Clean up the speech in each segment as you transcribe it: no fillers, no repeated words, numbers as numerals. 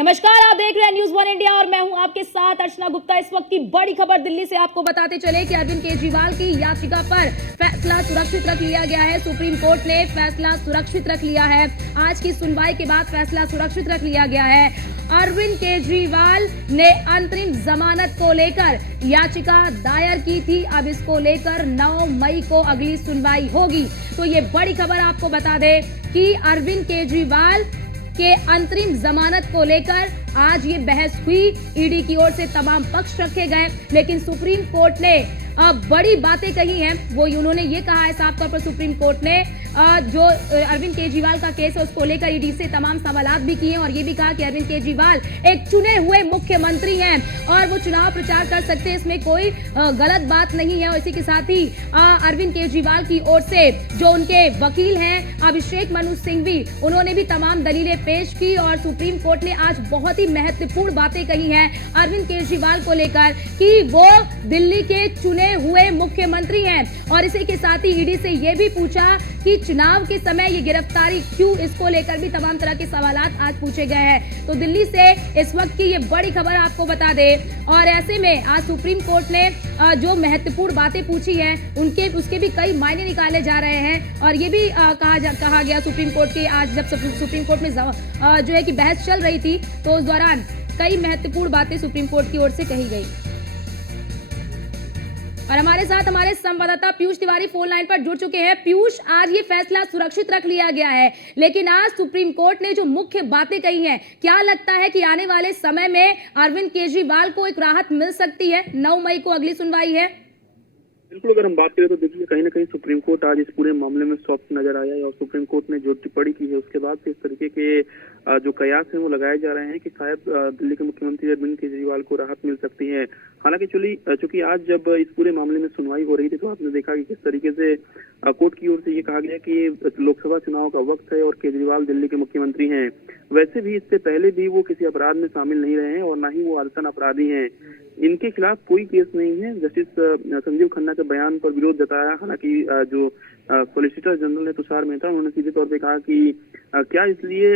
नमस्कार, आप देख रहे हैं न्यूज़ वन इंडिया और मैं हूं आपके साथ अर्चना गुप्ता। इस वक्त की बड़ी खबर दिल्ली से आपको बताते चले कि अरविंद केजरीवाल की याचिका पर फैसला सुरक्षित रख लिया गया है। सुप्रीम कोर्ट ने फैसला सुरक्षित रख लिया है। आज की सुनवाई के बाद फैसला सुरक्षित रख लिया गया है। अरविंद केजरीवाल ने अंतरिम जमानत को लेकर याचिका दायर की थी। अब इसको लेकर 9 मई को अगली सुनवाई होगी। तो ये बड़ी खबर आपको बता दें कि अरविंद केजरीवाल के अंतरिम जमानत को लेकर आज ये बहस हुई। ईडी की ओर से तमाम पक्ष रखे गए, लेकिन सुप्रीम कोर्ट ने बड़ी बातें कही हैं। वो उन्होंने ये कहा है साफ तौर पर सुप्रीम कोर्ट ने जो अरविंद केजरीवाल का केस है उसको लेकर ईडी से तमाम सवालात भी किए और ये भी कहा कि अरविंद केजरीवाल एक चुने हुए मुख्यमंत्री हैं और वो चुनाव प्रचार कर सकते हैं, इसमें कोई गलत बात नहीं है। और इसी के साथ ही अरविंद केजरीवाल की ओर से जो उनके वकील हैं अभिषेक मनु सिंघवी, उन्होंने भी तमाम दलीलें पेश की और सुप्रीम कोर्ट ने आज बहुत ही महत्वपूर्ण बातें कही हैं अरविंद केजरीवाल को लेकर कि वो दिल्ली के चुने हुए मुख्यमंत्री हैं। और इसी के साथ ही ईडी से यह भी पूछा कि चुनाव के समय ये गिरफ्तारी क्यों, इसको लेकर भी तमाम तरह के सवालात आज पूछे गए हैं। तो दिल्ली से इस वक्त की ये बड़ी खबर आपको बता दें। और ऐसे में आज सुप्रीम कोर्ट ने जो महत्वपूर्ण बातें पूछी हैं उसके भी कई मायने निकाले जा रहे हैं। और ये भी कहा गया सुप्रीम कोर्ट के आज जब सुप्रीम कोर्ट में जो है कि बहस चल रही थी तो उस दौरान कई महत्वपूर्ण बातें सुप्रीम कोर्ट की ओर से कही गई। और हमारे साथ हमारे संवाददाता पीयूष तिवारी फोन लाइन पर जुड़ चुके हैं। पीयूष, आज ये फैसला सुरक्षित रख लिया गया है, लेकिन आज सुप्रीम कोर्ट ने जो मुख्य बातें कही हैं, क्या लगता है कि आने वाले समय में अरविंद केजरीवाल को एक राहत मिल सकती है? 9 मई को अगली सुनवाई है। बिल्कुल, अगर हम बात करें तो देखिए कहीं ना कहीं सुप्रीम कोर्ट आज इस पूरे मामले में सॉफ्ट नजर आया है और सुप्रीम कोर्ट ने जो टिप्पणी की है उसके बाद से इस तरीके के जो कयास हैं वो लगाए जा रहे हैं कि शायद दिल्ली के मुख्यमंत्री अरविंद केजरीवाल को राहत मिल सकती है। हालांकि चूंकि आज जब इस पूरे मामले में सुनवाई हो रही थी तो आपने देखा कि किस तरीके से कोर्ट की ओर से ये कहा गया कि लोकसभा चुनाव का वक्त है और केजरीवाल दिल्ली के मुख्यमंत्री हैं। वैसे भी इससे पहले भी वो किसी अपराध में शामिल नहीं रहे हैं और न ही वो आदतन अपराधी हैं। इनके खिलाफ कोई केस नहीं है। जस्टिस संजीव खन्ना के बयान पर विरोध जताया। हालांकि जो सॉलिसिटर जनरल है तुषार मेहता, उन्होंने सीधे तौर पे कहा कि क्या इसलिए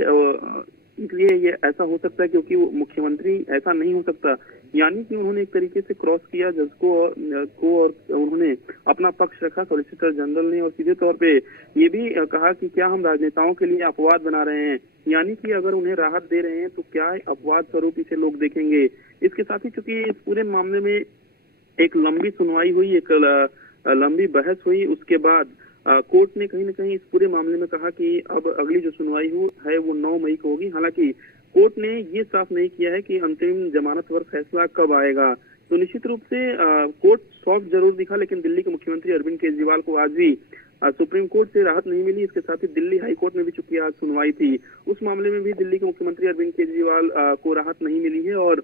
ये ऐसा हो सकता है क्योंकि वो मुख्यमंत्री ऐसा नहीं हो सकता। यानी कि उन्होंने एक तरीके से क्रॉस किया जज को और उन्होंने अपना पक्ष रखा सॉलिसिटर जनरल ने और सीधे तौर पे ये भी कहा कि क्या हम राजनेताओं के लिए अपवाद बना रहे हैं, यानी कि अगर उन्हें राहत दे रहे हैं तो क्या अपवाद स्वरूप इसे लोग देखेंगे। इसके साथ ही चूंकि इस पूरे मामले में एक लंबी सुनवाई हुई, एक लंबी बहस हुई, उसके बाद कोर्ट ने कहीं ना कहीं इस पूरे मामले में कहा कि अब अगली जो सुनवाई है वो 9 मई को होगी। हालांकि कोर्ट ने ये साफ नहीं किया है कि अंतरिम जमानत पर फैसला कब आएगा। तो निश्चित रूप से कोर्ट सॉफ्ट जरूर दिखा, लेकिन दिल्ली के मुख्यमंत्री अरविंद केजरीवाल को आज भी सुप्रीम कोर्ट से राहत नहीं मिली। इसके साथ ही दिल्ली हाई कोर्ट में भी चूंकि आज सुनवाई थी, उस मामले में भी दिल्ली के मुख्यमंत्री अरविंद केजरीवाल को राहत नहीं मिली है। और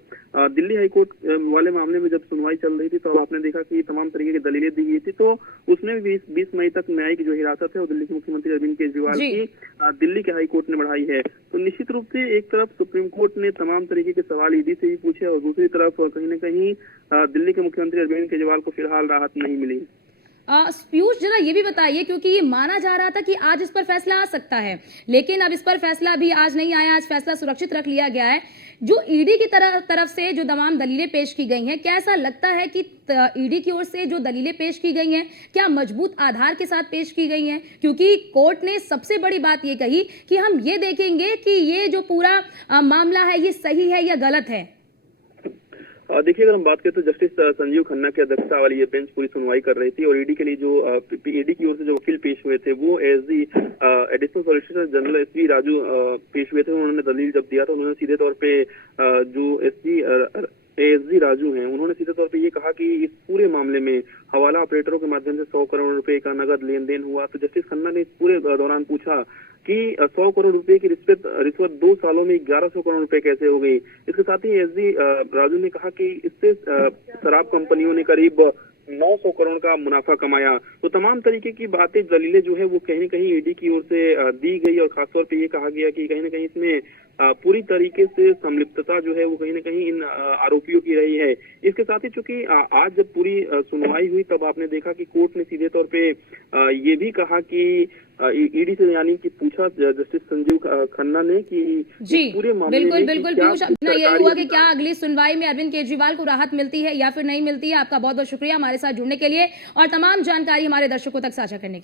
दिल्ली हाई कोर्ट वाले मामले में जब सुनवाई चल रही थी तो आपने देखा कि तमाम तरीके की दलीलें दी गई थी। तो उसमें भी 20 मई तक न्यायिक जो हिरासत है वो दिल्ली के मुख्यमंत्री अरविंद केजरीवाल की दिल्ली के हाई कोर्ट ने बढ़ाई है। तो निश्चित रूप से एक तरफ सुप्रीम कोर्ट ने तमाम तरीके के सवाल ईडी से भी पूछे और दूसरी तरफ कहीं ना कहीं दिल्ली के मुख्यमंत्री अरविंद केजरीवाल को फिलहाल राहत नहीं मिली। पीयूष, जरा ये भी बताइए, क्योंकि ये माना जा रहा था कि आज इस पर फैसला आ सकता है, लेकिन अब इस पर फैसला भी आज नहीं आया। आज फैसला सुरक्षित रख लिया गया है। जो ईडी की तरफ से जो तमाम दलीलें पेश की गई हैं, क्या ऐसा लगता है कि ईडी की ओर से जो दलीलें पेश की गई हैं क्या मजबूत आधार के साथ पेश की गई हैं? क्योंकि कोर्ट ने सबसे बड़ी बात ये कही कि हम ये देखेंगे कि ये जो पूरा मामला है ये सही है या गलत है। देखिए, अगर हम बात करें तो जस्टिस संजीव खन्ना की अध्यक्षता वाली ये बेंच पूरी सुनवाई कर रही थी और ईडी के लिए जो ईडी की ओर से जो वकील पेश हुए थे वो SD additional solicitor general SV Raju पेश हुए थे। उन्होंने दलील जब दिया तो उन्होंने सीधे तौर पे जो एसडी राजू हैं उन्होंने सीधे तौर पे ये कहा कि इस पूरे मामले में हवाला ऑपरेटरों के माध्यम से 100 करोड़ रुपए का नगद लेन देन हुआ। तो जस्टिस खन्ना ने इस पूरे दौरान पूछा कि 100 करोड़ रुपए की रिश्वत 2 सालों में 1100 करोड़ रुपए कैसे हो गई। इसके साथ ही एसडी राजू ने कहा कि इससे शराब कंपनियों ने करीब 900 करोड़ का मुनाफा कमाया। तो तमाम तरीके की बातें दलीलें जो है वो कहीं ना कहीं ईडी की ओर से दी गई और खासतौर पे ये कहा गया कि कहीं ना कहीं इसमें पूरी तरीके से संलिप्तता जो है वो कहीं ना कहीं इन आरोपियों की रही है। इसके साथ ही चूंकि आज जब पूरी सुनवाई हुई तब आपने देखा कि कोर्ट ने सीधे तौर पे ये भी कहा कि ईडी से यानी कि पूछा जस्टिस संजीव खन्ना ने कि जी इस पूरे मामले बिल्कुल में बिल्कुल क्या पीयूष, अपना यही सरकारी हुआ कि क्या अगली सुनवाई में अरविंद केजरीवाल को राहत मिलती है या फिर नहीं मिलती है। आपका बहुत बहुत शुक्रिया हमारे साथ जुड़ने के लिए और तमाम जानकारी हमारे दर्शकों तक साझा करने के लिए।